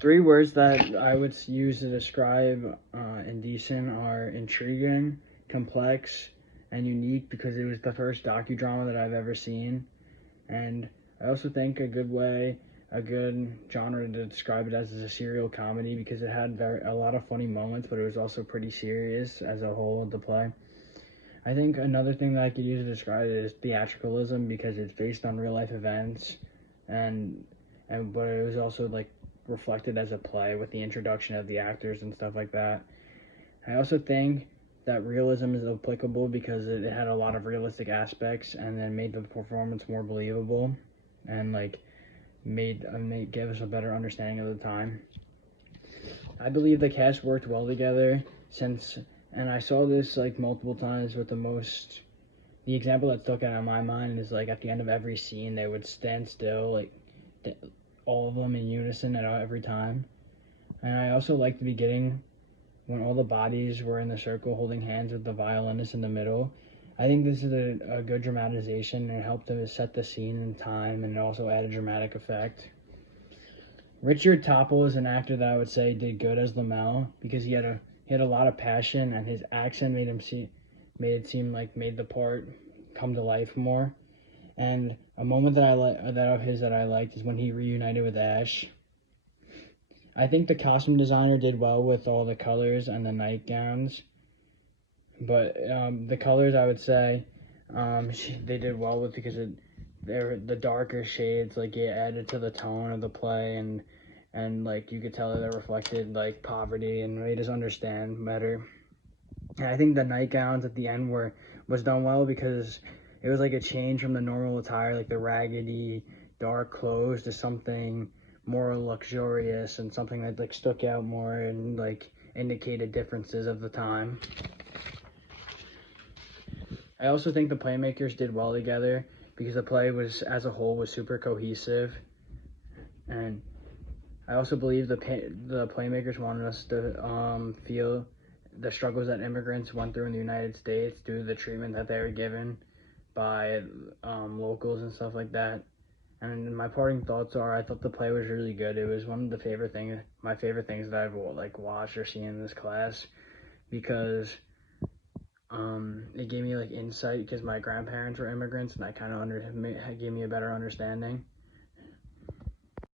Three words that I would use to describe Indecent are intriguing, complex, and unique because it was the first docudrama that I've ever seen. And I also think a good genre to describe it as is a serial comedy because it had a lot of funny moments, but it was also pretty serious as a whole of the play. I think another thing that I could use to describe it is theatricalism because it's based on real life events, and but it was also like reflected as a play with the introduction of the actors and stuff like that. I also think that realism is applicable because it had a lot of realistic aspects and then made the performance more believable and like made gave us a better understanding of the time. I believe the cast worked well together since, and I saw this like multiple times with the example that stuck out in my mind is like at the end of every scene they would stand still like all of them in unison at every time. And I also liked the beginning when all the bodies were in the circle holding hands with the violinist in the middle. I think this is a good dramatization and it helped to set the scene in time and it also added dramatic effect. Richard Topple is an actor that I would say did good as Lamel because he had a lot of passion and his accent made it seem like made the part come to life more. And a moment that of his that I liked is when he reunited with Ash. I think the costume designer did well with all the colors and the nightgowns, but the colors I would say they did well with because they're the darker shades like it added to the tone of the play and like you could tell that it reflected like poverty and made us understand better. And I think the nightgowns at the end was done well because it was like a change from the normal attire, like the raggedy, dark clothes, to something more luxurious and something that like stuck out more and like indicated differences of the time. I also think the playmakers did well together because the play was as a whole was super cohesive, and I also believe the playmakers wanted us to feel the struggles that immigrants went through in the United States due to the treatment that they were given by locals and stuff like that. And my parting thoughts are, I thought the play was really good. It was one of my favorite things that I've like watched or seen in this class because it gave me like insight because my grandparents were immigrants and I kind of gave me a better understanding.